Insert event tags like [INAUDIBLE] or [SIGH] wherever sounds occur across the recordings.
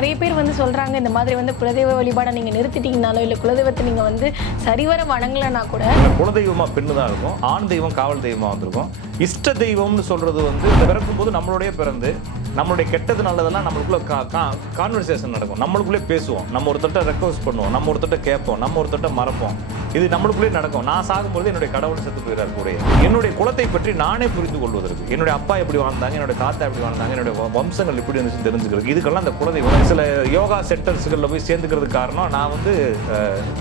நிறைய பேர் வந்து சொல்றாங்க இந்த மாதிரி வந்து குலதெய்வ வழிபாடை நீங்க நிறுத்திட்டீங்கனாலோ இல்ல குலதெய்வத்தை நீங்க வந்து சரிவர வணங்கலைன்னா கூட குலதெய்வமா பெண்ணு தான் இருக்கும். ஆண் தெய்வம் காவல் தெய்வமா வந்திருக்கும். இஷ்ட தெய்வம்னு சொல்றது வந்து பிறக்கும் போது நம்மளுடைய பிறந்து நம்மளுடைய கெட்டது நல்லதெல்லாம் நம்மளுக்குள்ள கான்வர்சேஷன் நடக்கும். நம்மளுக்குள்ளே பேசுவோம். நம்ம ஒருத்தட்ட ரெக்வஸ்ட் பண்ணுவோம். நம்ம ஒருத்தட்ட கேட்போம். நம்ம ஒருத்தட்ட மறப்போம். இது நம்மளுக்குள்ளே நடக்கும். நான் சாகும்போது என்னுடைய கடவுள் செத்து போயிறார் கூட என்னுடைய குலத்தை பற்றி நானே புரிந்து கொள்வதற்கு என்னுடைய அப்பா எப்படி வாழ்ந்தாங்க என்னுடைய தாத்தா எப்படி வாழ்ந்தாங்க என்னுடைய வம்சங்கள் எப்படி இருந்துச்சு தெரிஞ்சுக்கிறதுக்கு இதுக்கெல்லாம் அந்த குலதெய்வம் சில யோகா செட்டர்ஸ்களில் போய் சேர்ந்துக்கிறதுக்கு காரணம் நான் வந்து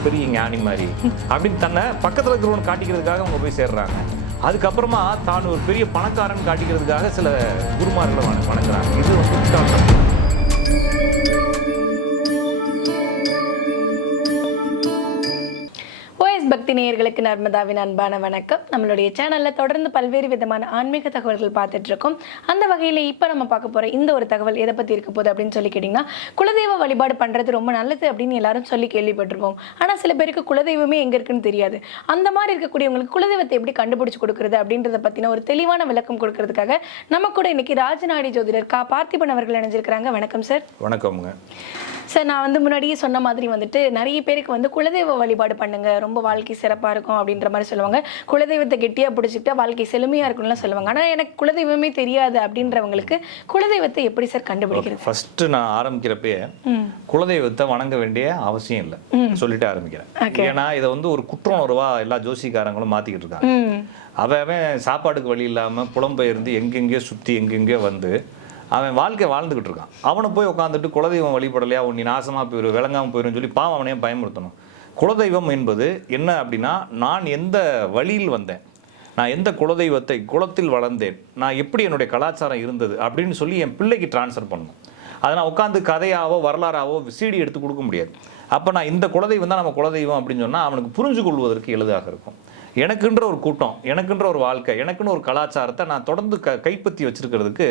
பெரிய ஞானி மாதிரி. அப்படின்னு தன்னை பக்கத்தில் இருக்கிறவன் காட்டிக்கிறதுக்காக அவங்க போய் சேர்றாங்க. அதுக்கப்புறமா தான் ஒரு பெரிய பணக்காரன் காட்டிக்கிறதுக்காக சில குருமார்களை வணங்குறாங்க. இது வந்து பக்தி நேயர்களுக்கு நர்மதாவின் அன்பான வணக்கம். நம்மளுடைய சேனல்ல தொடர்ந்து பல்வேறு விதமான ஆன்மீக தகவல்கள் பார்த்துட்டு இருக்கோம். அந்த வகையில இப்போ நம்ம பார்க்க போற இந்த ஒரு தகவல் எதை பத்தி இருக்க போகுது அப்படின்னு சொல்லி கேட்டிங்கன்னா குலதெய்வ வழிபாடு பண்றது ரொம்ப நல்லது அப்படின்னு எல்லாரும் சொல்லி கேள்விப்பட்டிருப்போம். ஆனா சில பேருக்கு குலதெய்வமே எங்க இருக்குன்னு தெரியாது. அந்த மாதிரி இருக்கக்கூடியவங்களுக்கு குலதெய்வத்தை எப்படி கண்டுபிடிச்சு கொடுக்கறது அப்படின்றத பத்தின ஒரு தெளிவான விளக்கம் கொடுக்கறதுக்காக நம்ம கூட இன்னைக்கு ராஜநாடி ஜோதிடர் கா பார்த்திபன் அவர்கள் இணைஞ்சிருக்கிறாங்க. வணக்கம் சார் வணக்கம்ங்க. சார் நான் வந்து முன்னாடியே சொன்ன மாதிரி வந்துட்டு நிறைய பேருக்கு வந்து குலதெய்வ வழிபாடு பண்ணுங்க. ரொம்ப வாழ்க்கை சிறப்பாக இருக்கும் அப்படின்ற மாதிரி சொல்லுவாங்க. குலதெய்வத்தை கெட்டியாக பிடிச்சிக்கிட்டா வாழ்க்கை செழுமையாக இருக்கும்லாம் சொல்லுவாங்க. ஆனால் எனக்கு குலதெய்வமே தெரியாது அப்படின்றவங்களுக்கு குலதெய்வத்தை எப்படி சார் கண்டுபிடிக்கிறது? ஃபர்ஸ்ட் நான் ஆரம்பிக்கிறப்பயே ம். குலதெய்வத்தை வணங்க வேண்டிய அவசியம் இல்லை. சொல்லிட்டு ஆரம்பிக்கிறேன். ஏன்னா இதை வந்து ஒரு குற்ற உணர்வா எல்லா ஜோசிக்காரங்களும் மாத்திக்கிட்டு இருக்காங்க. அவன் சாப்பாட்டுக்கு வழி இல்லாம புலம்பெயர்ந்து எங்கெங்கேயோ சுத்தி எங்கெங்கேயோ வந்து அவன் வாழ்க்கை வாழ்ந்துகிட்டு இருக்கான். அவனை போய் உட்காந்துட்டு குலதெய்வம் வழிபடலையா? உன் நீ நாசமாக போயிரு விளங்காமல் போயிருன்னு சொல்லி பாவம் அவனையே பயமுறுத்தணும். குலதெய்வம் என்பது என்ன அப்படின்னா நான் எந்த வழியில் வந்தேன்? நான் எந்த குலதெய்வத்தை குலத்தில் வளர்ந்தேன்? நான் எப்படி என்னுடைய கலாச்சாரம் இருந்தது? அப்படின்னு சொல்லி என் பிள்ளைக்கு ட்ரான்ஸ்ஃபர் பண்ணணும். அதை நான் உட்காந்து கதையாவோ வரலாறாவோ சீடி எடுத்து கொடுக்க முடியாது. அப்போ நான் இந்த குலதெய்வம் தான் நம்ம குலதெய்வம் அப்படின்னு சொன்னால் அவனுக்கு புரிஞ்சு கொள்வதற்கு எளிதாக இருக்கும். எனக்குன்ற ஒரு கூட்டம் எனக்குன்ற ஒரு வாழ்க்கை எனக்குன்னு ஒரு கலாச்சாரத்தை நான் தொடர்ந்து க கைப்பற்றி வச்சுருக்கிறதுக்கு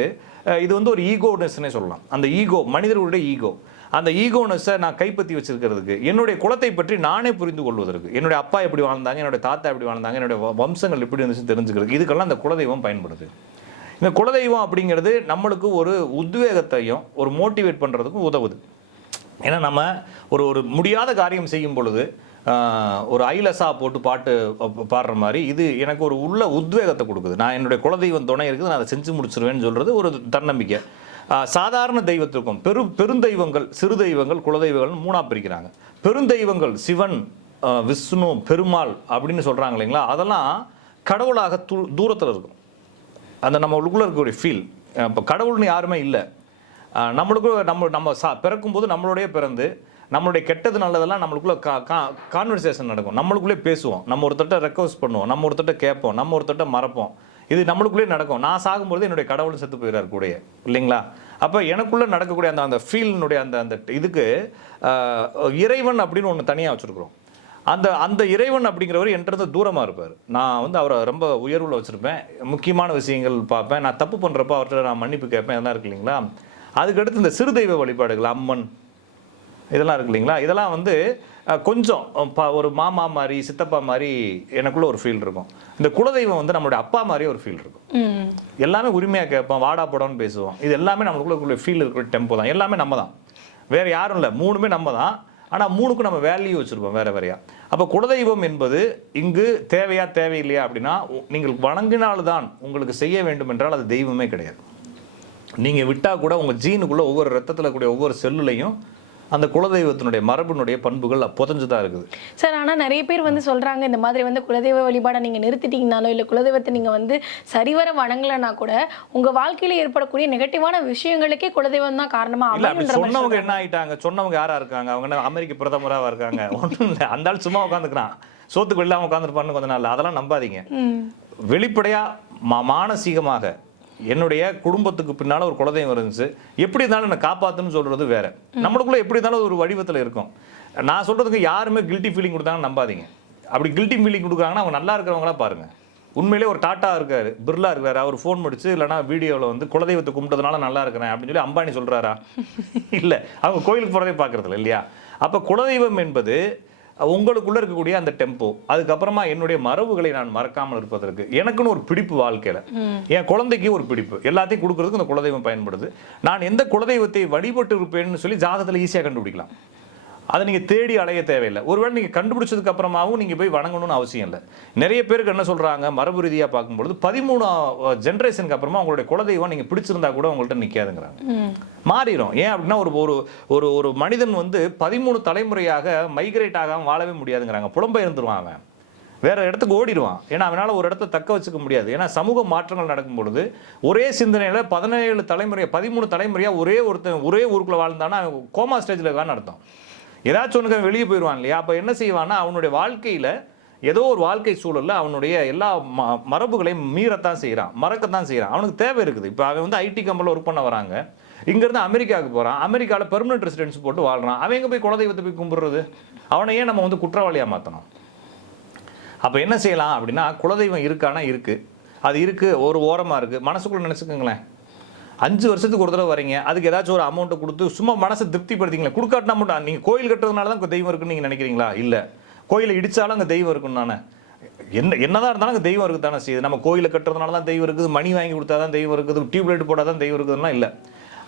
இது வந்து ஒரு ஈகோனஸ்னே சொல்லலாம். அந்த ஈகோ மனிதர்களுடைய ஈகோ. அந்த ஈகோனஸை நான் கைப்பற்றி வச்சுருக்கிறதுக்கு என்னுடைய குலத்தை பற்றி நானே புரிந்து கொள்வதற்கு என்னுடைய அப்பா எப்படி வாழ்ந்தாங்க என்னுடைய தாத்தா எப்படி வாழ்ந்தாங்க என்னுடைய வம்சங்கள் எப்படி இருந்துச்சு தெரிஞ்சுக்கிறதுக்கு இதுக்கெல்லாம் அந்த குலதெய்வம் பயன்படுது. இந்த குலதெய்வம் அப்படிங்கிறது நம்மளுக்கு ஒரு உத்வேகத்தையும் ஒரு மோட்டிவேட் பண்ணுறதுக்கும் உதவுது. ஏன்னா நம்ம ஒரு ஒரு முடியாத காரியம் செய்யும் பொழுது ஒரு ஐலசா போட்டு பாட்டு பாடுற மாதிரி இது எனக்கு ஒரு உள்ள உத்வேகத்தை கொடுக்குது. நான் என்னுடைய குலதெய்வம் துணை இருக்குது நான் அதை செஞ்சு முடிச்சிருவேன்னு சொல்கிறது ஒரு தன்னம்பிக்கை. சாதாரண தெய்வத்திற்கும் பெரு பெருந்தெய்வங்கள் சிறு தெய்வங்கள் குலதெய்வங்கள்னு மூணாக பிரிக்கிறாங்க. பெருந்தெய்வங்கள் சிவன் விஷ்ணு பெருமாள் அப்படின்னு சொல்கிறாங்க இல்லைங்களா? அதெல்லாம் கடவுளாக தூ தூரத்தில் இருக்கும். அந்த நம்ம உள்ளுக்குள்ள இருக்கக்கூடிய ஃபீல் இப்போ கடவுள்னு யாருமே இல்லை. நம்மளுக்கு நம்ம நம்ம சா பிறக்கும்போது நம்மளுடைய பிறந்து நம்மளுடைய கெட்டது நல்லதெல்லாம் நம்மளுக்குள்ள கான்வர்சேஷன் நடக்கும். நம்மளுக்குள்ளே பேசுவோம். நம்ம ஒருத்தட்ட ரெக்வஸ்ட் பண்ணுவோம். நம்ம ஒருத்தட்ட கேட்போம். நம்ம ஒருத்தட்ட மறப்போம். இது நம்மளுக்குள்ளே நடக்கும். நான் சாகும்போது என்னுடைய கடவுள் செத்து போயிறாரு கூடயே. இல்லைங்களா? அப்போ எனக்குள்ளே நடக்கக்கூடிய அந்த அந்த ஃபீலினுடைய அந்த அந்த இதுக்கு இறைவன் அப்படின்னு ஒன்று தனியாக வச்சுருக்குறோம். அந்த அந்த இறைவன் அப்படிங்கிறவர் என்கிட்ட தூரமாக இருப்பார். நான் வந்து அவரை ரொம்ப உயர்வில் வச்சுருப்பேன். முக்கியமான விஷயங்கள் பார்ப்பேன். நான் தப்பு பண்ணுறப்ப அவர்கிட்ட நான் மன்னிப்பு கேட்பேன். இதெல்லாம் இருக்கு இல்லைங்களா? அதுக்கடுத்து இந்த சிறு தெய்வ வழிபாடுகள் அம்மன் இதெல்லாம் இருக்கு இல்லைங்களா? இதெல்லாம் வந்து கொஞ்சம் ஒரு மாமா மாதிரி சித்தப்பா மாதிரி எனக்குள்ள ஒரு ஃபீல் இருக்கும். இந்த குலதெய்வம் வந்து நம்மளுடைய அப்பா மாதிரியே ஒரு ஃபீல் இருக்கும். எல்லாமே உரிமையாக கேட்போம் வாடா போடான்னு பேசுவோம். இது எல்லாமே நம்மளுக்குள்ள ஃபீல் இருக்கிற டெம்போ தான். எல்லாமே நம்ம தான். வேற யாரும் இல்லை மூணுமே நம்ம தான். ஆனால் மூணுக்கும் நம்ம வேல்யூ வச்சுருப்போம் வேற வேறையா. அப்போ குலதெய்வம் என்பது இங்கு தேவையா தேவையில்லையா அப்படின்னா நீங்கள் வணங்கினால்தான் உங்களுக்கு செய்ய வேண்டும் என்றால் அது தெய்வமே கிடையாது. நீங்கள் விட்டால் கூட உங்கள் ஜீனுக்குள்ளே ஒவ்வொரு ரத்தத்தில் கூடிய ஒவ்வொரு செல்லுலையும் அந்த குலதெய்வத்தினுடைய மரபினுடைய பண்புகள் புதஞ்சு தான் இருக்குது. சார் ஆனால் நிறைய பேர் வந்து சொல்றாங்க இந்த மாதிரி வந்து குலதெய்வ வழிபாடை நீங்க நிறுத்திட்டீங்கனாலோ இல்லை குலதெய்வத்தை நீங்க வந்து சரிவர வணங்கலைன்னா கூட உங்க வாழ்க்கையில ஏற்படக்கூடிய நெகட்டிவான விஷயங்களுக்கே குலதெய்வம் தான் காரணமா இல்ல சொன்னவங்க. என்ன ஆயிட்டாங்க? சொன்னவங்க யாரா இருக்காங்க? அவங்க அமெரிக்க பிரதமராவா இருக்காங்க? [LAUGHS] ஒன்றும் இல்லை. அந்த ஆள் சும்மா உட்காந்துக்கிறான் சோத்துக்கு இல்லாம உட்காந்துருப்பான்னு கொஞ்ச நாள் அதெல்லாம் நம்பாதீங்க. ம். வெளிப்படையா மா மானசீகமாக என்னுடைய குடும்பத்துக்கு பின்னால் ஒரு குலதெய்வம் இருந்துச்சு. எப்படி இருந்தாலும் என்னை காப்பாற்றுன்னு சொல்கிறது வேறு. நம்மளுக்குள்ளே எப்படி இருந்தாலும் ஒரு வடிவத்தில் இருக்கும். நான் சொல்கிறதுக்கு யாருமே கில்ட்டி ஃபீலிங் கொடுத்தாங்கன்னு நம்பாதீங்க. அப்படி கில்ட்டி ஃபீலிங் கொடுக்குறாங்கன்னா அவங்க நல்லா இருக்கிறவங்களா பாருங்க. உண்மையிலே ஒரு டாட்டா இருக்காரு பிர்லா இருக்காரு. அவர் ஃபோன் முடிச்சு இல்லைனா வீடியோவில் வந்து குலதெய்வத்தை கும்பிட்டதுனால நல்லா இருக்கிறேன் அப்படின்னு சொல்லி அம்பானி சொல்கிறாரா இல்லை. அவங்க கோயிலுக்கு போகிறதே பார்க்கறதில்ல இல்லையா? அப்போ குலதெய்வம் என்பது உங்களுக்குள்ள இருக்கக்கூடிய அந்த டெம்போ அதுக்கப்புறமா என்னுடைய மரபுகளை நான் மறக்காமல் இருப்பதற்கு எனக்குன்னு ஒரு பிடிப்பு வாழ்க்கையில. என் குழந்தைக்கு ஒரு பிடிப்பு. எல்லாத்தையும் கொடுக்கறதுக்கு இந்த குலதெய்வம் பயன்படுது. நான் எந்த குலதெய்வத்தை வழிபட்டு இருப்பேன்னு சொல்லி ஜாதகத்துல ஈஸியா கண்டுபிடிக்கலாம். அதை நீங்கள் தேடி அலைய தேவையில்லை. ஒருவேளை நீங்கள் கண்டுபிடிச்சதுக்கு அப்புறமாவும் நீங்கள் போய் வணங்கணும்னு அவசியம் இல்லை. நிறைய பேருக்கு என்ன சொல்கிறாங்க மரபு ரீதியாக பார்க்கும்பொழுது பதிமூணு ஜென்ரேஷனுக்கு அப்புறமா உங்களுடைய குலதெய்வம் நீங்கள் பிடிச்சிருந்தா கூட உங்கள்கிட்ட நிற்காதுங்கிறாங்க மாறிடும் ஏன் அப்படின்னா ஒரு ஒரு ஒரு ஒரு மனிதன் வந்து பதிமூணு தலைமுறையாக மைக்ரேட் ஆகாமல் வாழவே முடியாதுங்கிறாங்க. புலம்பெயர்ந்துருவான் அவன். வேற இடத்துக்கு ஓடிடுவான். ஏன்னா அவனால ஒரு இடத்த தக்க வச்சுக்க முடியாது. ஏன்னா சமூக மாற்றங்கள் நடக்கும் பொழுது ஒரே சிந்தனையில பதினேழு தலைமுறை பதிமூணு தலைமுறையா ஒரே ஒருத்தன் ஒரே ஊருக்குள்ள வாழ்ந்தானா கோமா ஸ்டேஜில் இருக்கான்னு அர்த்தம். ஏதாச்சும் ஒன்றுக்கு வெளியே போயிடுவான் இல்லையா? அப்போ என்ன செய்வான்னா அவனுடைய வாழ்க்கையில் ஏதோ ஒரு வாழ்க்கை சூழலில் அவனுடைய எல்லா ம மரபுகளையும் மீறத்தான் செய்கிறான் மறக்கத்தான் செய்கிறான் அவனுக்கு தேவை இருக்குது. இப்போ அவன் வந்து ஐடி கம்பெனியில் ஒர்க் பண்ண வராங்க. இங்கேருந்து அமெரிக்காவுக்கு போகிறான் அமெரிக்காவில் பெர்மனன்ட் ரெசிடென்ஸ் போட்டு வாழ்கிறான் அவன் எங்கே போய் குலதெய்வத்தை போய் கும்பிடுறது? அவனை ஏன் நம்ம வந்து குற்றவாளியாக மாற்றணும் அப்போ என்ன செய்யலாம் அப்படின்னா குலதெய்வம் இருக்கானா? இருக்குது அது இருக்குது ஒரு ஓரமாக இருக்குது மனசுக்குள்ளே நினச்சிக்கோங்களேன். அஞ்சு வருஷத்துக்கு ஒரு தடவை வரீங்க. அதுக்கு ஏதாச்சும் ஒரு அமௌண்ட்டை கொடுத்து சும்மா மனசை திருப்திப்படுத்திங்களா கொடுக்காட்டினா மட்டும் நீங்கள் கோயில் கட்டுறதுனால தான் தெய்வம் இருக்குன்னு நீங்கள் நினைக்கிறீங்களா? இல்லை. கோயிலை இடித்தாலும் அங்கே தெய்வம் இருக்குன்னு நான் என்ன என்னதான் இருந்தாலும் அங்கே தெய்வம் இருக்கு தானே செய்யுது. நம்ம கோயிலை கட்டுறதுனால தான் தெய்வம் இருக்குது. மணி வாங்கி கொடுத்தா தான் தெய்வம் இருக்குது. டியூப்லைட் போட்டால் தான் தெய்வம் இருக்குதுன்னா இல்லை.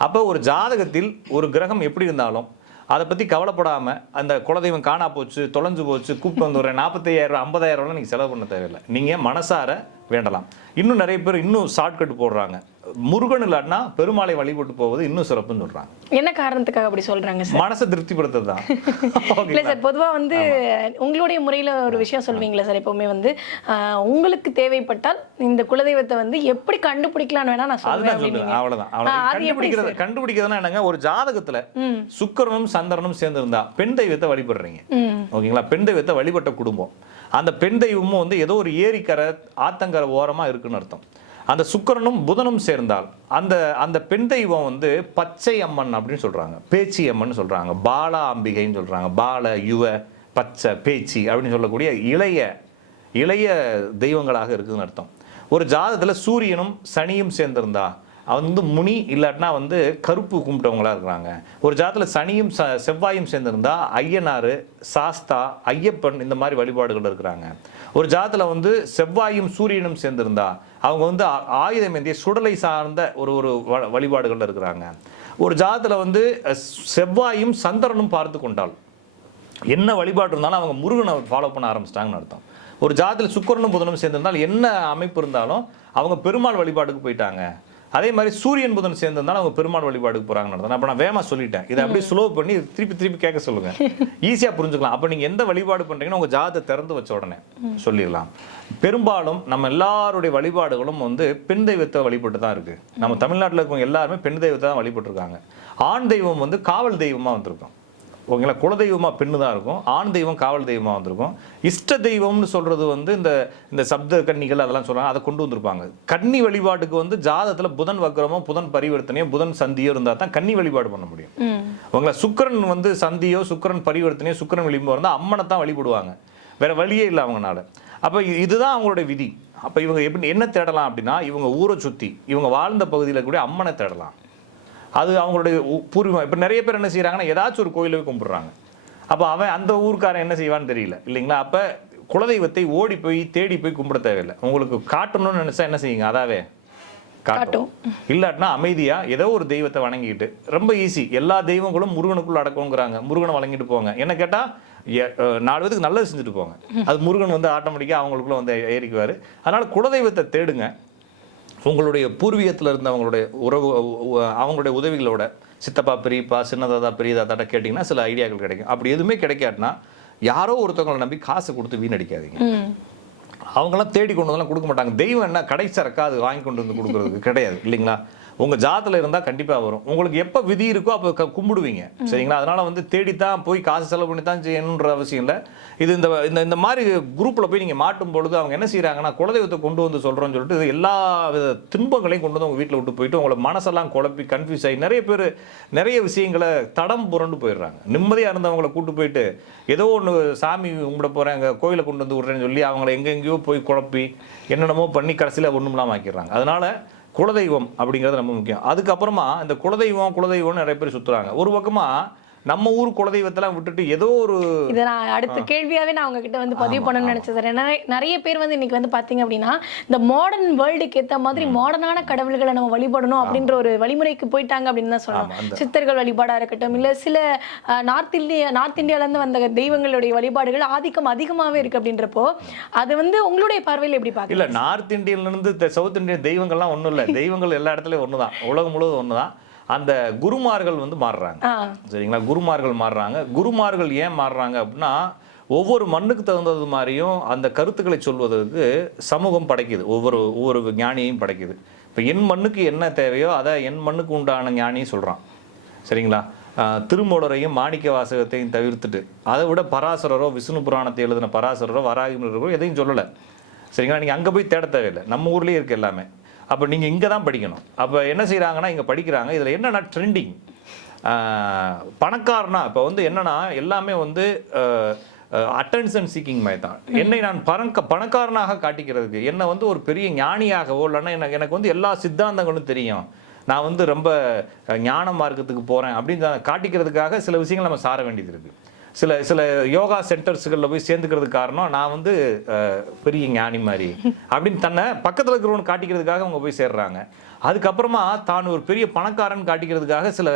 அப்போ ஒரு ஜாதகத்தில் ஒரு கிரகம் எப்படி இருந்தாலும் அதை பற்றி கவலைப்படாமல் அந்த குலதெய்வம் காணா போச்சு தொலைஞ்சு போச்சு கூப்பிட்டு வந்துடுறேன் நாற்பத்தையாயிரம் ஐம்பதாயிரம் நீங்கள் செலவு பண்ண தேவையில்லை. நீங்கள் மனசார வேண்டலாம். இன்னும் நிறைய பேர் இன்னும் ஷார்ட்கட் போடுறாங்க. முருகன் இல்லாட்டினா பெருமாளை வழிபட்டு போவது இன்னும் சிறப்புன்னு சொல்கிறாங்க என்ன காரணத்துக்காக அப்படி சொல்றாங்க சார்? மனசை திருப்திப்படுத்துறது? தான் [LAUGHS] இல்ல சார் பொதுவா வந்து உங்களுடைய முறையில ஒரு விஷயம் சொல்வீங்களா சார் எப்பவுமே வந்து உங்களுக்கு தேவைப்பட்டால் இந்த குலதெய்வத்தை வந்து எப்படி கண்டுபிடிக்கலாம்னு வேணா நான் சொல்றேன் அப்படின்னீங்க. அவ்வளவுதான் ஆ, அவ்வளவுதான். அது எப்படி கண்டுபிடிக்கிறது? கண்டுபிடிக்கிறதுனா என்னங்க ஒரு ஜாதகத்துல ம். சுக்கிரனும் சந்திரனும் சேர்ந்து இருந்தா பெண் தெய்வத்தை வழிபடுறீங்க. ம். ஓகேங்களா? பெண் தெய்வத்தை வழிபட்ட குடும்பம். அந்த பெண் தெய்வமும் வந்து ஏதோ ஒரு ஏரிக்கரை ஆத்தங்கரை ஓரமா இருக்குன்னு அர்த்தம். அந்த சுக்கிரனும் புதனும் சேர்ந்தால் அந்த அந்த பெண் தெய்வம் வந்து பச்சை அம்மன் அப்படின்னு சொல்கிறாங்க பேச்சி அம்மன் சொல்கிறாங்க பாலா அம்பிகைன்னு சொல்கிறாங்க பால யுவ பச்சை பேச்சி அப்படின்னு சொல்லக்கூடிய இளைய இளைய தெய்வங்களாக இருக்குதுன்னு அர்த்தம். ஒரு ஜாதத்தில் சூரியனும் சனியும் சேர்ந்திருந்தா அவன் வந்து முனி இல்லாட்டினா வந்து கருப்பு கும்பிட்டவங்களாக இருக்கிறாங்க. ஒரு ஜாதத்தில் சனியும் ச செவ்வாயும் சேர்ந்திருந்தா ஐயனார் சாஸ்தா ஐயப்பன் இந்த மாதிரி வழிபாடுகள் இருக்கிறாங்க. ஒரு ஜாதத்தில் வந்து செவ்வாயும் சூரியனும் சேர்ந்திருந்தா அவங்க வந்து ஆ- ஆயுதம் ஏந்திய சுடலை சார்ந்த ஒரு ஒரு வ- வழிபாடுகளில் இருக்கிறாங்க. ஒரு ஜாதத்தில் வந்து செவ்வாயும் சந்திரனும் பார்த்து கொண்டால் என்ன வழிபாடு இருந்தாலும் அவங்க முருகனை ஃபாலோ பண்ண ஆரம்பிச்சிட்டாங்கன்னு அர்த்தம். ஒரு ஜாதத்தில் சுக்கரனும் புதனும் சேர்ந்திருந்தால் என்ன அமைப்பு இருந்தாலும் அவங்க பெருமாள் வழிபாட்டுக்கு போயிட்டாங்க. அதே மாதிரி சூரியன் புதன் சேர்ந்திருந்தாலும் அவங்க பெருமாள் வழிபாடுக்கு போறாங்கன்னு அர்த்தம். அப்போ நான் வேகமாக சொல்லிட்டேன். இதை அப்படியே ஸ்லோ பண்ணி திருப்பி திருப்பி கேட்க சொல்லுங்க. [LAUGHS] ஈஸியாக புரிஞ்சுக்கலாம். அப்போ நீங்கள் எந்த வழிபாடு பண்றீங்கன்னா உங்க ஜாதத்தை திறந்து வச்ச உடனே சொல்லிடலாம். பெரும்பாலும் நம்ம எல்லாருடைய வழிபாடுகளும் வந்து பெண் தெய்வத்தை வழிபட்டு தான் இருக்கு. நம்ம தமிழ்நாட்டில் இருக்கவங்க எல்லாருமே பெண் தெய்வத்தை தான் வழிபட்டுருக்காங்க. ஆண் தெய்வம் வந்து காவல் தெய்வமா வந்திருக்கும். ஓகேங்களா? குலதெய்வமா பெண்ணு தான் இருக்கும். ஆண் தெய்வம் காவல் தெய்வமா வந்திருக்கும். இஷ்ட தெய்வம்னு சொல்றது வந்து இந்த இந்த சப்த கன்னிகள் அதெல்லாம் சொல்றாங்க. அதை கொண்டு வந்திருப்பாங்க. கன்னி வழிபாட்டுக்கு வந்து ஜாதத்துல புதன் வக்கரமோ புதன் பரிவர்த்தனையோ புதன் சந்தியோ இருந்தா தான் கன்னி வழிபாடு பண்ண முடியும். ம். உங்களை சுக்கிரன் வந்து சந்தியோ சுக்கிரன் பரிவர்த்தனையோ சுக்கிரன் விளிம்போ இருந்தால் அம்மனை தான் வழிபடுவாங்க. வேற வழியே இல்லை அவங்கனால. அப்போ இதுதான் அவங்களுடைய விதி. அப்போ இவங்க எப்படி என்ன தேடலாம் அப்படின்னா இவங்க ஊரை சுற்றி இவங்க வாழ்ந்த பகுதியில் கூடிய அம்மனை தேடலாம். அது அவங்களுடைய பூர்வீகம். இப்போ நிறைய பேர் என்ன செய்கிறாங்கன்னா ஏதாச்சும் ஒரு கோயிலை போய் கும்பிடுறாங்க. அப்போ அவன் அந்த ஊர்க்காரன் என்ன செய்வான்னு தெரியல இல்லைங்களா? அப்போ குலதெய்வத்தை ஓடி போய் தேடி போய் கும்பிட தேவையில்லை. உங்களுக்கு காட்டணும்னு நினைச்சா என்ன செய்யுங்க? அதாவே? காட்டும். இல்லாட்டினா அமைதியா ஏதோ ஒரு தெய்வத்தை வணங்கிட்டு ரொம்ப ஈஸி எல்லா தெய்வங்களும் முருகனுக்குள்ள அடக்கங்கிறாங்க முருகனை வணங்கிட்டு போங்க. என்ன கேட்டா எ- அஹ் நாலு பேத்துக்கு நல்லது செஞ்சுட்டு போங்க. அது முருகன் வந்து ஆட்டோமேட்டிக்காக அவங்களுக்குள்ள வந்து ஏறிக்குவாரு. அதனால குலதெய்வத்தை தேடுங்க. உங்களுடைய பூர்வீகத்தில் இருந்த அவங்களுடைய உறவு அவங்களுடைய உதவிகளோட சித்தப்பா பெரியப்பா சின்னதாதா பெரியதாதாட்ட கேட்டிங்கன்னா சில ஐடியாக்கள் கிடைக்கும். அப்படி எதுவுமே கிடைக்காட்டினா யாரோ ஒருத்தவங்களை நம்பி காசு கொடுத்து வீணடிக்காதீங்க. அவங்களாம் தேடி கொண்டு வந்தெல்லாம் கொடுக்க மாட்டாங்க. தெய்வம் என்ன கடை சரக்கா அது வாங்கி கொண்டு வந்து கொடுக்கறதுக்கு கிடையாது இல்லைங்களா? உங்க ஜாதத்துல இருந்தா கண்டிப்பா வரும். உங்களுக்கு எப்ப விதி இருக்கோ அப்ப கும்பிடுவீங்க. சரிங்களா? அதனால வந்து தேடித்தான் போய் காசு செலவு பண்ணி தான் செய்யணுன்ற அவசியம் இல்லை. இது இந்த இந்த இந்த மாதிரி குரூப்ல போய் நீங்க மாட்டும் பொழுது அவங்க என்ன செய்றாங்கன்னா குலதெய்வத்தை கொண்டு வந்து சொல்றோம்னு சொல்லிட்டு இது எல்லா வித துன்பங்களையும் கொண்டு வந்து உங்க வீட்டில் விட்டு போயிட்டு உங்களை மனசெல்லாம் குழப்பி கன்ஃபியூஸ் ஆகி நிறைய பேர் நிறைய விஷயங்களை தடம் புரண்டு போயிடுறாங்க. நிம்மதியா இருந்தவங்களை கூட்டு போயிட்டு ஏதோ ஒன்று சாமி கும்பிட போறேன் எங்க கோயிலை கொண்டு வந்து விடுறேன்னு சொல்லி அவங்கள எங்கெங்கேயோ போய் குழப்பி என்னென்னமோ பண்ணி கடைசியில் ஒண்ணுமில்லாம ஆக்கிடுறாங்க. அதனால குலதெய்வம் அப்படிங்கிறது ரொம்ப முக்கியம். அதுக்கப்புறமா இந்த குலதெய்வம் குலதெய்வம்னு நிறைய பேர் சுற்றுறாங்க ஒரு பக்கமாக நம்ம ஊர் குலதெய்வத்தெல்லாம் விட்டுட்டு ஏதோ ஒரு இதை நான் அடுத்த கேள்வியாவே நான் உங்ககிட்ட வந்து பதிவு பண்ணணும்னு நினைச்சது நிறைய நிறைய பேர் வந்து இன்னைக்கு வந்து பாத்தீங்க அப்படின்னா இந்த மாடர்ன் வேர்ல்டுக்கு ஏத்த மாதிரி மாடர்னான கடவுள்களை நம்ம வழிபடணும் அப்படின்ற ஒரு வழிமுறைக்கு போயிட்டாங்க அப்படின்னு தான் சொல்லணும். சித்தர்கள் வழிபாடா இருக்கட்டும் இல்ல சில நார்த் இந்தியா நார்த் இந்தியால இருந்து வந்த தெய்வங்களுடைய வழிபாடுகள் ஆதிக்கம் அதிகமாவே இருக்கு அப்படின்றப்போ அது வந்து உங்களுடைய பார்வையில் எப்படி இல்ல பாக்குறீங்க நார்த் இந்தியன்ல இருந்து இந்த சவுத் இந்தியன் தெய்வங்கள்லாம் ஒண்ணும் இல்ல. தெய்வங்கள் எல்லா இடத்துலயும் ஒண்ணுதான். உலகம் முழுவதும் ஒண்ணுதான். அந்த குருமார்கள் வந்து மாறுறாங்க. சரிங்களா? குருமார்கள் மாறுறாங்க. குருமார்கள் ஏன் மாறுறாங்க அப்படின்னா ஒவ்வொரு மண்ணுக்கு தகுந்தது மாதிரியும் அந்த கருத்துக்களை சொல்வதற்கு சமூகம் படைக்குது. ஒவ்வொரு ஒவ்வொரு ஞானியையும் படைக்குது. இப்போ என் மண்ணுக்கு என்ன தேவையோ அதை என் மண்ணுக்கு உண்டான ஞானியும் சொல்கிறான் சரிங்களா? திருமூலரையும் மாணிக்க வாசகத்தையும் தவிர்த்துட்டு அதை விட பராசரரோ விஷ்ணு புராணத்தை எழுதின பராசரரோ வராகிமரோ எதையும் சொல்லலை. சரிங்களா? நீங்கள் அங்கே போய் தேட தேவையில்லை. நம்ம ஊர்லேயே இருக்கு எல்லாமே. அப்போ நீங்கள் இங்கே தான் படிக்கணும். அப்போ என்ன செய்கிறாங்கன்னா இங்கே படிக்கிறாங்க. இதில் என்னென்னா ட்ரெண்டிங் பணக்காரனா இப்போ வந்து என்னன்னா எல்லாமே வந்து அட்டென்ஷன் சீக்கிங் மாதிரி தான். என்னை நான் பணக்க பணக்காரனாக காட்டிக்கிறதுக்கு என்னை வந்து ஒரு பெரிய ஞானியாகவோ இல்லைன்னா எனக்கு எனக்கு வந்து எல்லா சித்தாந்தங்களும் தெரியும். நான் வந்து ரொம்ப ஞான மார்க்கத்துக்கு போகிறேன் அப்படின்னு தான் காட்டிக்கிறதுக்காக சில விஷயங்கள் நம்ம சார வேண்டியது இருக்குது சில சில யோகா சென்டர்ஸுகளில் போய் சேர்ந்துக்கிறதுக்கு காரணம் நான் வந்து பெரிய ஞானி மாதிரி. அப்படின்னு தன்னை பக்கத்தில் இருக்கிறவன் காட்டிக்கிறதுக்காக அவங்க போய் சேர்றாங்க. அதுக்கப்புறமா தான் ஒரு பெரிய பணக்காரன் காட்டிக்கிறதுக்காக சில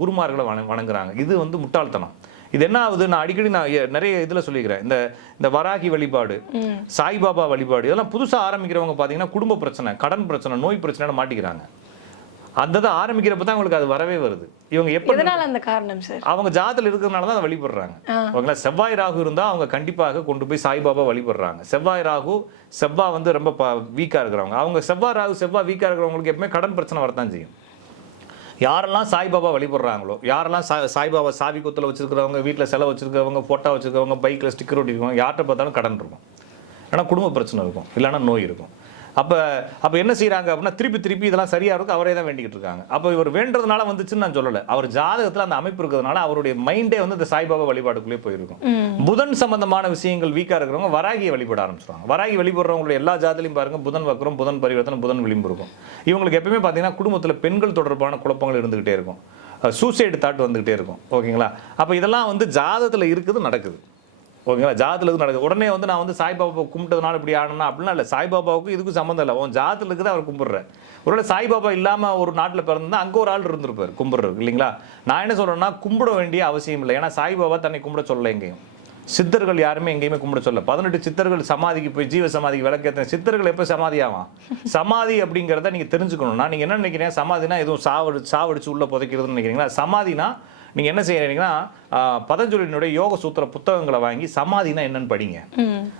குருமார்களை வண வணங்குறாங்க. இது வந்து முட்டாள்தனம். இது என்ன ஆகுது? நான் அடிக்கடி நான் நிறைய இதில் சொல்லிக்கிறேன். இந்த இந்த வராகி வழிபாடு சாய்பாபா வழிபாடு இதெல்லாம் புதுசாக ஆரம்பிக்கிறவங்க பார்த்தீங்கன்னா குடும்ப பிரச்சனை கடன் பிரச்சனை நோய் பிரச்சனை மாட்டிக்கிறாங்க. அந்த இதை ஆரம்பிக்கிறப்ப தான் உங்களுக்கு அது வரவே வருது. இவங்க எப்போ அந்த காரணம் சார்? அவங்க ஜாதத்தில் இருக்கிறதுனால தான் அதை வழிபடுறாங்க. ஓகேங்களா செவ்வாய் ராகு இருந்தால் அவங்க கண்டிப்பாக கொண்டு போய் சாய்பாபா வழிபடுறாங்க. செவ்வாய் ராகு செவ்வாய் வந்து ரொம்ப வீக்காக இருக்கிறவங்க. அவங்க செவ்வாய் ராகு செவ்வாய் வீக்காக இருக்கிறவங்களுக்கு எப்பவுமே கடன் பிரச்சனை வரத்தான் செய்யும். யாரெல்லாம் சாய்பாபா வழிபடுறாங்களோ யாரெல்லாம் சா சாய்பாபா சாவி குத்தில் வச்சிருக்கிறவங்க வீட்டில் செலவு வச்சிருக்கிறவங்க ஃபோட்டோ வச்சிருக்கிறவங்க பைக்கில் ஸ்டிக்கர் ஒட்டிருக்கவங்க யார்கிட்ட பார்த்தாலும் கடன் இருக்கும். ஏன்னா குடும்ப பிரச்சனை இருக்கும். இல்லைன்னா நோய் இருக்கும். அப்போ அப்போ என்ன செய்கிறாங்க அப்படின்னா திருப்பி திருப்பி இதெல்லாம் சரியாக இருக்கும் அவரே தான் வேண்டிக்கிட்டு இருக்காங்க. அப்போ இவர் வேண்டதுனால வந்துச்சுன்னு நான் சொல்லலை. அவர் ஜாதகத்தில் அந்த அமைப்பு இருக்கிறதுனால அவருடைய மைண்டே வந்து இந்த சாய்பாபா வழிபாடுக்குள்ளே போயிருக்கும். புதன் சம்பந்தமான விஷயங்கள் வீக்காக இருக்கிறவங்க வராகியை வழிபட ஆரம்பிச்சிருவாங்க. வராகி வழிபடுறவங்களுடைய எல்லா ஜாதிலையும் பாருங்க புதன் வக்கரம் புதன் பரிவர்த்தனை புதன் விளிம்பு இருக்கும். இவங்களுக்கு எப்பவுமே பார்த்தீங்கன்னா குடும்பத்தில் பெண்கள் தொடர்பான குழப்பங்கள் இருந்துகிட்டே இருக்கும். சூசைடு தாட் வந்துகிட்டே இருக்கும். ஓகேங்களா? அப்போ இதெல்லாம் வந்து ஜாதகத்தில் இருக்குது நடக்குது. ஓகேங்களா? ஜாதத்தில் இது நடக்குது. உடனே வந்து நான் வந்து சாய்பாபா கும்பிட்டதுனால இப்படி ஆனனா அப்படிலாம் இல்லை சாய்பாபாவுக்கு இதுக்கும் சம்மந்தம் இல்லை. உன் ஜாதத்தில் இருக்குது அவர் கும்பிட்றேன். ஒருவேளை சாய்பாபா இல்லாமல் ஒரு நாட்டில் பிறந்தா அங்கே ஒரு ஆள் இருந்திருப்பார் கும்பிட்றது இல்லைங்களா? நான் என்ன சொல்கிறேன்னா கும்பிட வேண்டிய அவசியம் இல்லை. ஏன்னா சாய்பாபா தன்னை கும்பிட சொல்லலை எங்கேயும். சித்தர்கள் யாருமே எங்கேயுமே கும்பிட சொல்ல பதினெட்டு சித்தர்கள் சமாதிக்கு போய் ஜீவ சமாதிக்கு விளக்கேற்ற சித்தர்கள் எப்போ சமாதி ஆகும் சமாதி அப்படிங்கிறத நீங்கள் தெரிஞ்சுக்கணும்னா நீங்கள் என்ன நினைக்கிறீங்க? சமாதினா எதுவும் சாவடி சாவடிச்சு உள்ளே புதைக்கிறதுன்னு நினைக்கிறீங்களா? சமாதினா நீங்கள் என்ன செய்யறீங்கன்னா ஆஹ், பதஞ்சலியினுடைய யோக சூத்திர புத்தகங்களை வாங்கி சமாதினா என்னன்னு படிங்க.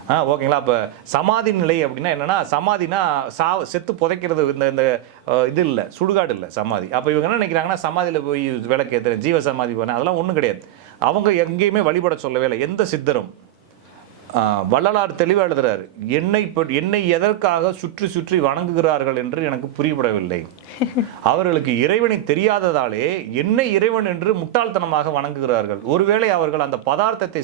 ஆ ஓகேங்களா? அப்போ சமாதி நிலை அப்படின்னா என்னன்னா சமாதினா சா செத்து புதைக்கிறது இந்த இந்த இது இல்லை சுடுகாடு இல்லை சமாதி. அப்போ இவங்க என்ன நினைக்கிறாங்கன்னா சமாதியில் போய் விளக்கேற்றுறேன் ஜீவ சமாதி போனேன் அதெல்லாம் ஒன்றும் கிடையாது. அவங்க எங்கேயுமே வழிபட சொல்லவே இல்லை. எந்த சித்தரும் வள்ளலார் தெளிவாக எழுதுறாரு என்னை என்னை எதற்காக சுற்றி சுற்றி வணங்குகிறார்கள் என்று எனக்கு புரியப்படவில்லை. அவர்களுக்கு இறைவனை தெரியாததாலே என்னை இறைவன் என்று முட்டாள்தனமாக வணங்குகிறார்கள். ஒருவேளை அவர்கள் அந்த பதார்த்தத்தை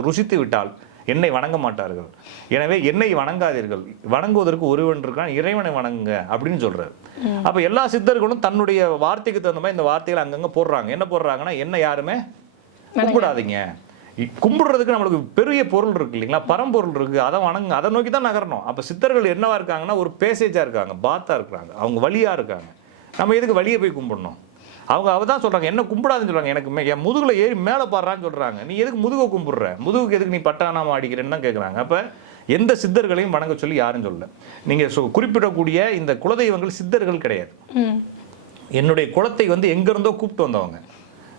ருசித்து விட்டால் என்னை வணங்க மாட்டார்கள். எனவே என்னை வணங்காதீர்கள். வணங்குவதற்கு ஒருவன் இருக்கான் இறைவனை வணங்குங்க அப்படின்னு சொல்றாரு. அப்ப எல்லா சித்தர்களும் தன்னுடைய வார்த்தைக்கு தகுந்த மாதிரி இந்த வார்த்தைகளை அங்கங்க போடுறாங்க. என்ன போடுறாங்கன்னா என்ன யாருமே கும்பிடாதீங்க இ- கும்பிடுறதுக்கு நம்மளுக்கு பெரிய பொருள் இருக்கு இல்லைங்களா? பரம்பொருள் இருக்கு. அதை வணங்க அதை நோக்கி தான் நகரணும். அப்ப சித்தர்கள் என்னவா இருக்காங்கன்னா ஒரு பேசேஜா இருக்காங்க பாத்தா இருக்கிறாங்க அவங்க வழியா இருக்காங்க. நம்ம எதுக்கு வழியை போய் கும்பிடணும்? அவங்க அவ தான் சொல்றாங்க என்ன கும்பிடாதுன்னு சொல்றாங்க எனக்கு என் முதுகுல ஏறி மேலே பாடுறான்னு சொல்றாங்க. நீ எதுக்கு முதுகை கும்பிடுற? முதுகுக்கு எதுக்கு நீ பட்டானாம அடிக்கிறேன்னு தான் கேட்குறாங்க அப்ப எந்த சித்தர்களையும் வணங்க சொல்லி யாரும் சொல்லல. நீங்க சொ- குறிப்பிடக்கூடிய இந்த குலதெய்வங்கள் சித்தர்கள் கிடையாது. என்னுடைய குலத்தை வந்து எங்கிருந்தோ கூப்பிட்டு வந்தவங்க.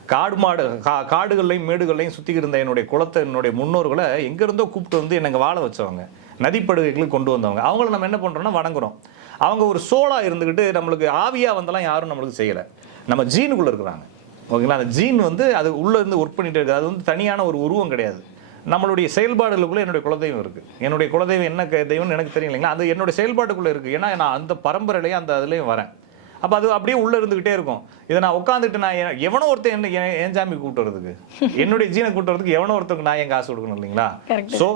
காடு மாடு கா காடுகள்லையும் மேடுகள்லையும் சுற்றி இருந்த என்னுடைய குளத்தை என்னுடைய முன்னோர்களை எங்கேருந்தோ கூப்பிட்டு வந்து எனக்கு வாழ வச்சவங்க. நதிப்படுகைகளுக்கு கொண்டு வந்தவங்க. அவங்கள நம்ம என்ன பண்ணுறோம்னா வணங்குறோம். அவங்க ஒரு சோலாக இருந்துக்கிட்டு நம்மளுக்கு ஆவியாக வந்தெல்லாம் யாரும் நம்மளுக்கு செய்யலை. நம்ம ஜீனுக்குள்ளே இருக்கிறாங்க. ஓகேங்களா? அந்த ஜீன் வந்து அது உள்ளே இருந்து ஒர்க் பண்ணிட்டு இருக்குது. அது வந்து தனியான ஒரு உருவம் கிடையாது. நம்மளுடைய செயல்பாடுகளுக்குள்ளே என்னுடைய குலதெய்வம் இருக்குது என்னுடைய குலதெய்வம் என்ன க- தெய்வம்னு எனக்கு தெரியும் இல்லைங்களா அது என்னுடைய செயல்பாட்டுக்குள்ளே இருக்குது ஏன்னா நான் அந்த பரம்பரையிலையும் அந்த அதுலேயும் வரேன். அப்போ அது அப்படியே உள்ள இருந்துகிட்டே இருக்கும். இதை நான் உட்காந்துட்டு நான் எவனோ ஒருத்தன் என்ன என் சாமி கூப்பிட்டு வரதுக்கு [LAUGHS] என்னுடைய ஜீனை கூப்பிட்டு வரதுக்கு எவனோ ஒருத்தருக்கு நான் என் காசு கொடுக்கணும் இல்லைங்களா. ஸோ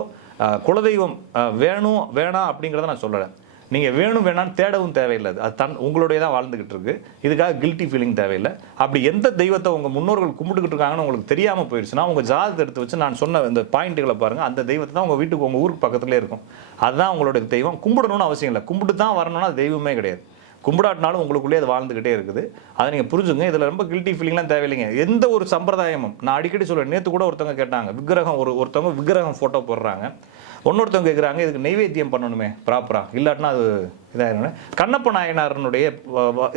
குலதெய்வம் வேணும் வேணாம் அப்படிங்கிறத நான் சொல்லலை. நீங்கள் வேணும் வேணாம்னு தேடவும் தேவையில்லை. அது தன் உங்களுடைய தான் வாழ்ந்துகிட்டு இருக்கு. இதுக்காக கில்ட்டி ஃபீலிங் தேவையில்லை. அப்படி எந்த தெய்வத்தை உங்கள் முன்னோர்கள் கும்பிட்டுக்கிட்டு இருக்காங்கன்னு உங்களுக்கு தெரியாமல் போயிடுச்சுன்னா உங்கள் ஜாதகத்தை எடுத்து வச்சு நான் சொன்ன இந்த பாயிண்ட்டுகளை பாருங்கள் அந்த தெய்வத்தை தான் உங்கள் வீட்டுக்கு உங்கள் ஊருக்கு பக்கத்துலேயே இருக்கும். அதுதான் உங்களுடைய தெய்வம். கும்பிடணும்னு அவசியம் இல்லை. கும்பிட்டு தான் வரணும்னா தெய்வமே கிடையாது. கும்பிடாட்டினாலும் உங்களுக்குள்ளேயே அது வாழ்ந்துக்கிட்டே இருக்குது. அதை நீங்கள் புரிஞ்சுங்க. இதில் ரொம்ப கில்ட்டி ஃபீலிங்லாம் தேவையில்லைங்க. எந்த ஒரு சம்பிரதாயமும் நான் அடிக்கடி சொல்லுவேன் நேற்று கூட ஒருத்தவங்க கேட்டாங்க விக்கிரகம் ஒரு ஒருத்தவங்க விக்கிரகம் ஃபோட்டோ போடுறாங்க. இன்னொருத்தவங்க கேட்குறாங்க இதுக்கு நைவேத்தியம் பண்ணணுமே ப்ராப்பராக இல்லாட்டினா அது இதாகிடும் கண்ணப்ப நாயனாரனுடைய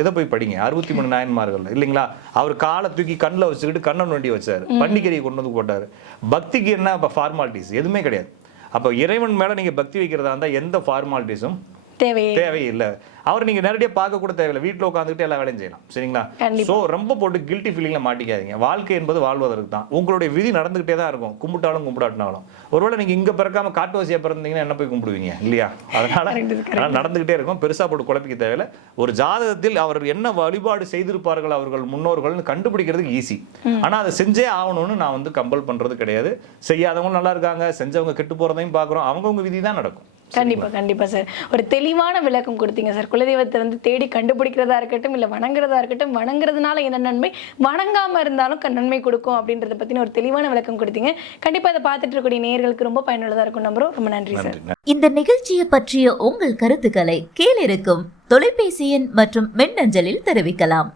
இதை போய் படிங்க. அறுபத்தி மூணு நாயன்மார்கள். இல்லைங்களா? அவர் காலை தூக்கி கண்ணில் வச்சுக்கிட்டு கண்ணன் வண்டி வச்சார். பன்னிக்கறியை கொண்டு வந்து போட்டார். பக்திக்கு என்ன இப்போ ஃபார்மாலிட்டிஸ் எதுவுமே கிடையாது. அப்போ இறைவன் மேலே நீங்கள் பக்தி வைக்கிறதா இருந்தால் எந்த ஃபார்மாலிட்டிஸும் தேவையே தேவையில்லை. அவர் நீங்க நேரடியாக பார்க்க கூட தேவையில்லை. வீட்டில் உட்காந்துக்கிட்டு எல்லா வேலையும் செய்யலாம். சரிங்களா. ஸோ ரொம்ப போட்டு கில்ட்டி ஃபீலிங்ல மாட்டிக்காதீங்க. வாழ்க்கை என்பது வாழ்வதற்கு தான். உங்களுடைய விதி நடந்துகிட்டே தான் இருக்கும். கும்பிட்டாலும் கும்பிடாட்டினாலும். ஒருவேளை நீங்க இங்க பிறக்காம காட்டுவாசியா பிறந்தீங்கன்னா என்ன போய் கும்பிடுவீங்க? இல்லையா? அதனால [LAUGHS] நடந்துகிட்டே இருக்கும். பெருசா போட்டு குழப்பிக்க தேவையில்லை. ஒரு ஜாதகத்தில் அவர் என்ன வழிபாடு செய்திருப்பார்கள் அவர்கள் முன்னோர்கள்னு கண்டுபிடிக்கிறதுக்கு ஈஸி ஆனா அதை செஞ்சே ஆகணும்னு நான் வந்து கம்பல் பண்றது கிடையாது. செய்யாதவங்க நல்லா இருக்காங்க. செஞ்சவங்க கெட்டு போறதையும் பார்க்குறோம். அவங்கவுங்க விதி தான் நடக்கும். கண்டிப்பா கண்டிப்பா சார். ஒரு தெளிவான விளக்கம் கொடுத்தீங்க சார். குலதெய்வத்தை வந்து தேடி கண்டுபிடிக்கிறதா இருக்கட்டும் இல்ல வணங்குறதா இருக்கட்டும் வணங்குறதுனால என்ன நன்மை? வணங்காம இருந்தாலும் நன்மை கொடுக்கும் அப்படின்றத பத்தின ஒரு தெளிவான விளக்கம் கொடுத்தீங்க. கண்டிப்பா இதை பார்த்துட்டு இருக்கக்கூடிய நேயர்களுக்கு ரொம்ப பயனுள்ளதா இருக்கும் நம்புறோம். ரொம்ப நன்றி சார். இந்த நிகழ்ச்சியை பற்றிய உங்கள் கருத்துக்களை கீழிருக்கும் தொலைபேசி எண் மற்றும் மின்னஞ்சலில் தெரிவிக்கலாம்.